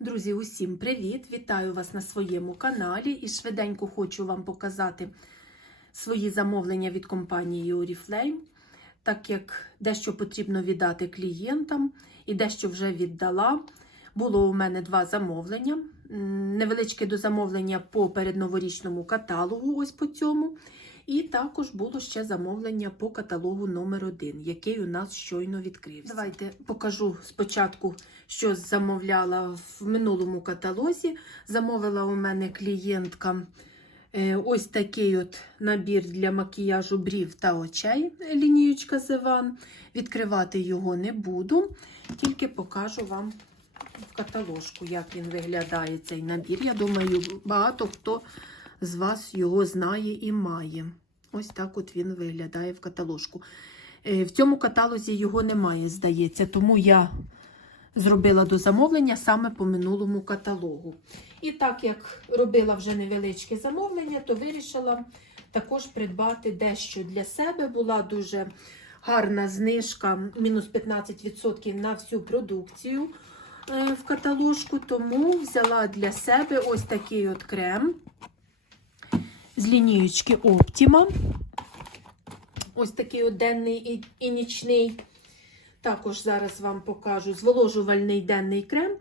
Друзі, усім привіт! Вітаю вас на своєму каналі і швиденько хочу вам показати свої замовлення від компанії Oriflame, так як дещо потрібно віддати клієнтам і дещо вже віддала. Було у мене два замовлення. Невеличке до замовлення по передноворічному каталогу, ось по цьому. І також було ще замовлення по каталогу номер 1 який у нас щойно відкрився. Давайте покажу спочатку, що замовляла в минулому каталозі. Замовила у мене клієнтка е, ось такий от набір для макіяжу брів та очей, лінієчка Зеван. Відкривати його не буду, тільки покажу вам в каталожку, як він виглядає цей набір. Я думаю, багато хто з вас його знає і має. Ось так от він виглядає в каталожку. Е, В цьому каталозі його немає, здається, тому я зробила до замовлення саме по минулому каталогу. І так як робила вже невеличке замовлення, то вирішила також придбати дещо для себе. Була дуже гарна знижка, мінус 15% на всю продукцію е, в каталожку, тому взяла для себе ось такий от крем з лінієчки Optima. Ось такий от денний і, і нічний. Також зараз вам покажу зволожувальний денний крем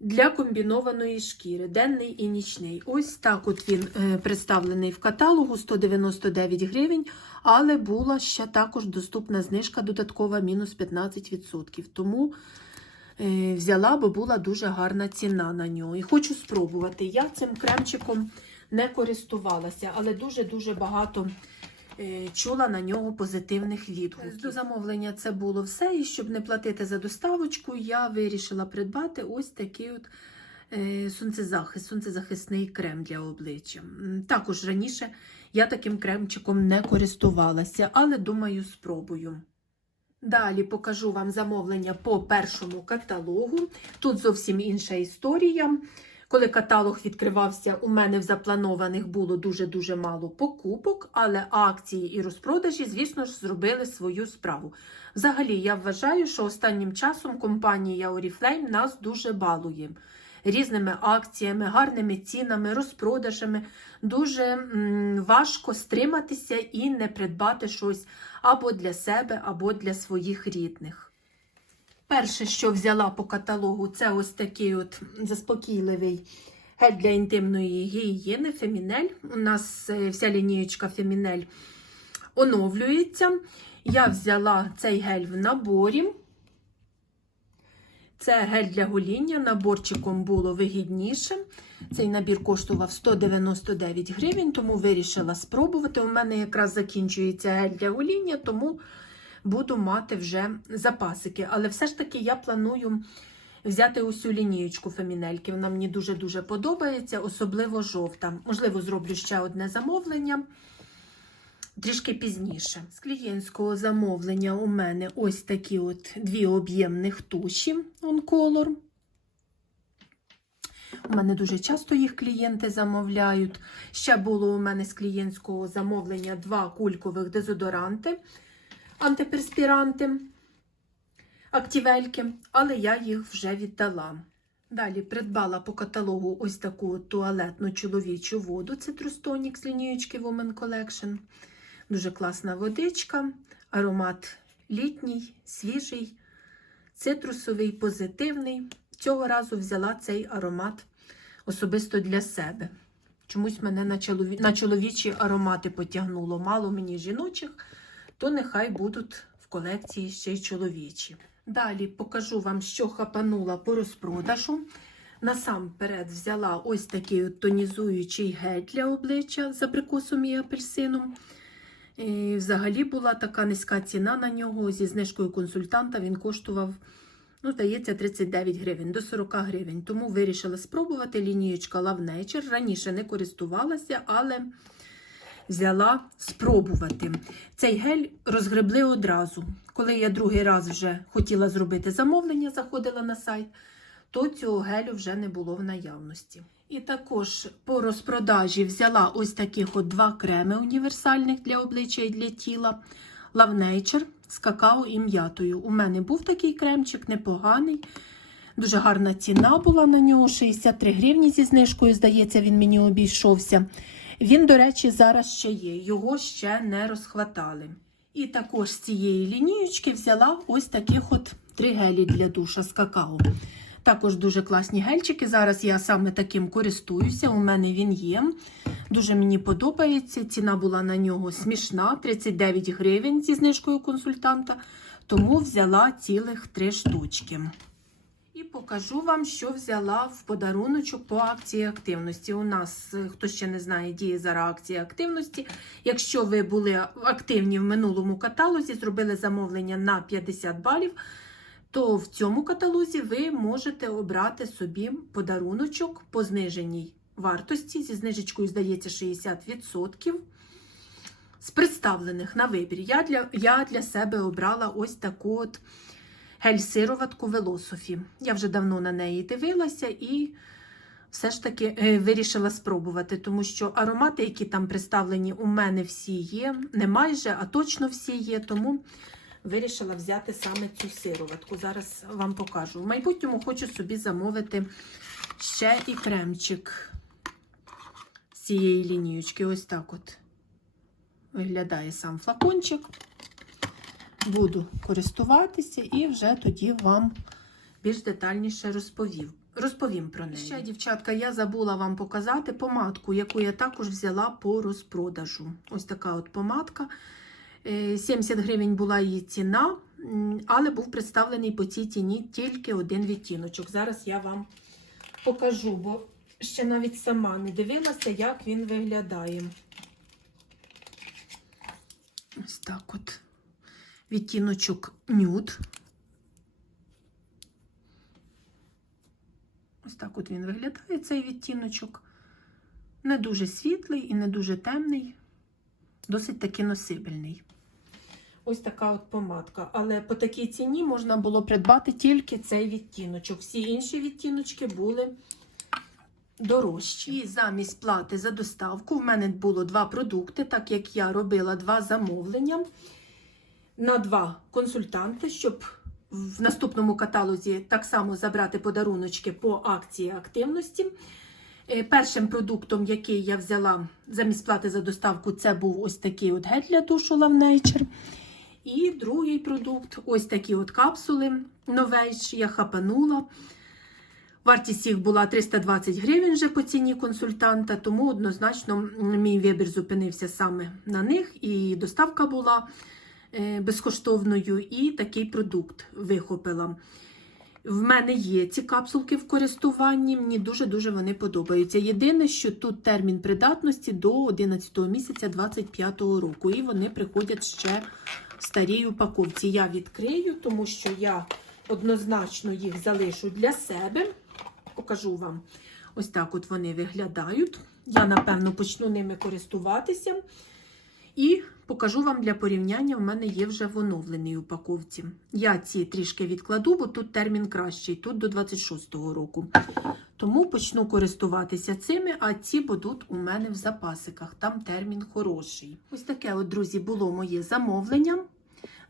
для комбінованої шкіри. Денний і нічний. Ось так от він е, представлений в каталогу 199 гривень, але була ще також доступна знижка додаткова мінус 15%. Тому е, взяла, бо була дуже гарна ціна на нього. І хочу спробувати. Я цим кремчиком не користувалася, але дуже-дуже багато чула на нього позитивних відгуків. До замовлення це було все. І щоб не платити за доставочку, я вирішила придбати ось такий от е, сонцезахист, сонцезахисний крем для обличчя. Також раніше я таким кремчиком не користувалася, але думаю, спробую. Далі покажу вам замовлення по першому каталогу. Тут зовсім інша історія. Коли каталог відкривався, у мене в запланованих було дуже-дуже мало покупок, але акції і розпродажі, звісно ж, зробили свою справу. Взагалі, я вважаю, що останнім часом компанія Oriflame нас дуже балує різними акціями, гарними цінами, розпродажами. Дуже важко стриматися і не придбати щось або для себе, або для своїх рідних. Перше, що взяла по каталогу, це ось такий от заспокійливий гель для інтимної гігієни Фемінель. У нас е, вся лінієчка Фемінель оновлюється. Я взяла цей гель в наборі. Це гель для гоління. Наборчиком було вигідніше. Цей набір коштував 199 гривень, тому вирішила спробувати. У мене якраз закінчується гель для гоління, тому буду мати вже запасики. Але все ж таки я планую взяти усю лінієчку фемінельки. Вона мені дуже-дуже подобається, особливо жовта. Можливо, зроблю ще одне замовлення трішки пізніше. З клієнтського замовлення у мене ось такі от дві об'ємних туші Oncolor. У мене дуже часто їх клієнти замовляють. Ще було у мене з клієнтського замовлення два кулькових дезодоранти антиперспіранти, актівельки, але я їх вже віддала. Далі придбала по каталогу ось таку туалетну чоловічу воду Citrus з лінієчки Woman Collection. Дуже класна водичка, аромат літній, свіжий, цитрусовий, позитивний. Цього разу взяла цей аромат особисто для себе. Чомусь мене на чоловічі аромати потягнуло. Мало мені жіночих то нехай будуть в колекції ще й чоловічі. Далі покажу вам, що хапанула по розпродажу. Насамперед взяла ось такий тонізуючий гель для обличчя з абрикосом і апельсином. І взагалі була така низька ціна на нього. Зі знижкою консультанта він коштував, ну, здається, 39 гривень до 40 гривень. Тому вирішила спробувати лінієчка Love Nature. Раніше не користувалася, але взяла спробувати. Цей гель розгребли одразу. Коли я другий раз вже хотіла зробити замовлення, заходила на сайт, то цього гелю вже не було в наявності. І також по розпродажі взяла ось таких от два креми універсальних для обличчя і для тіла. Love Nature з какао і м'ятою. У мене був такий кремчик непоганий. Дуже гарна ціна була на нього 63 гривні зі знижкою, здається, він мені обійшовся. Він, до речі, зараз ще є, його ще не розхватали. І також з цієї лінієчки взяла ось таких от три гелі для душа з какао. Також дуже класні гельчики. Зараз я саме таким користуюся. У мене він є. Дуже мені подобається. Ціна була на нього смішна 39 гривень зі знижкою консультанта. Тому взяла цілих три штучки. Покажу вам, що взяла в подаруночок по акції активності. У нас, е, хто ще не знає, діє зараз акція активності. Якщо ви були активні в минулому каталозі, зробили замовлення на 50 балів, то в цьому каталозі ви можете обрати собі подаруночок по зниженій вартості. Зі знижечкою, здається, 60%. З представлених на вибір. Я для, я для себе обрала ось таку от гель-сироватку Велософі. Я вже давно на неї дивилася і все ж таки е, вирішила спробувати, тому що аромати, які там представлені, у мене всі є. Не майже, а точно всі є. Тому вирішила взяти саме цю сироватку. Зараз вам покажу. В майбутньому хочу собі замовити ще і кремчик з цієї лінієчки. Ось так от виглядає сам флакончик буду користуватися і вже тоді вам більш детальніше розповів. Розповім про неї. Ще, дівчатка, я забула вам показати помадку, яку я також взяла по розпродажу. Ось така от помадка. Е, 70 гривень була її ціна, але був представлений по цій ціні тільки один відтіночок. Зараз я вам покажу, бо ще навіть сама не дивилася, як він виглядає. Ось так от відтіночок нюд. Ось так от він виглядає, цей відтіночок. Не дуже світлий і не дуже темний, досить таки носибельний. Ось така от помадка. Але по такій ціні можна було придбати тільки цей відтіночок. Всі інші відтіночки були дорожчі. І замість плати за доставку в мене було два продукти, так як я робила два замовлення на два консультанти, щоб в наступному каталозі так само забрати подаруночки по акції активності. Е, Першим продуктом, який я взяла замість плати за доставку, це був ось такий от гель для душу Love Nature. І другий продукт ось такі от капсули новейші, я хапанула. Вартість їх була 320 гривень вже по ціні консультанта, тому однозначно мій вибір зупинився саме на них, і доставка була безкоштовною, і такий продукт вихопила. В мене є ці капсулки в користуванні, мені дуже-дуже вони подобаються. Єдине, що тут термін придатності до 11 місяця 25 року, і вони приходять ще в старій упаковці. Я відкрию, тому що я однозначно їх залишу для себе. Покажу вам. Ось так от вони виглядають. Я, напевно, почну ними користуватися. І покажу вам для порівняння, в мене є вже в оновленій упаковці. Я ці трішки відкладу, бо тут термін кращий, тут до 26-го року. Тому почну користуватися цими, а ці будуть у мене в запасиках. Там термін хороший. Ось таке, от, друзі, було моє замовлення.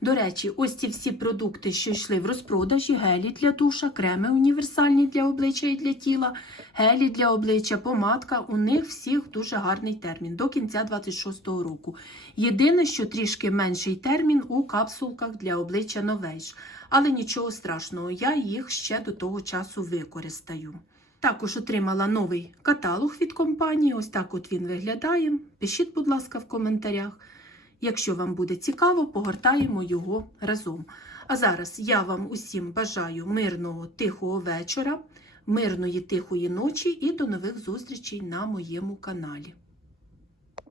До речі, ось ці всі продукти, що йшли в розпродажі: гелі для душа, креми універсальні для обличчя і для тіла, гелі для обличчя, помадка. У них всіх дуже гарний термін до кінця 26-го року. Єдине, що трішки менший термін у капсулках для обличчя новейш. Але нічого страшного, я їх ще до того часу використаю. Також отримала новий каталог від компанії. Ось так от він виглядає. Пишіть, будь ласка, в коментарях. Якщо вам буде цікаво, погортаємо його разом. А зараз я вам усім бажаю мирного тихого вечора, мирної тихої ночі і до нових зустрічей на моєму каналі.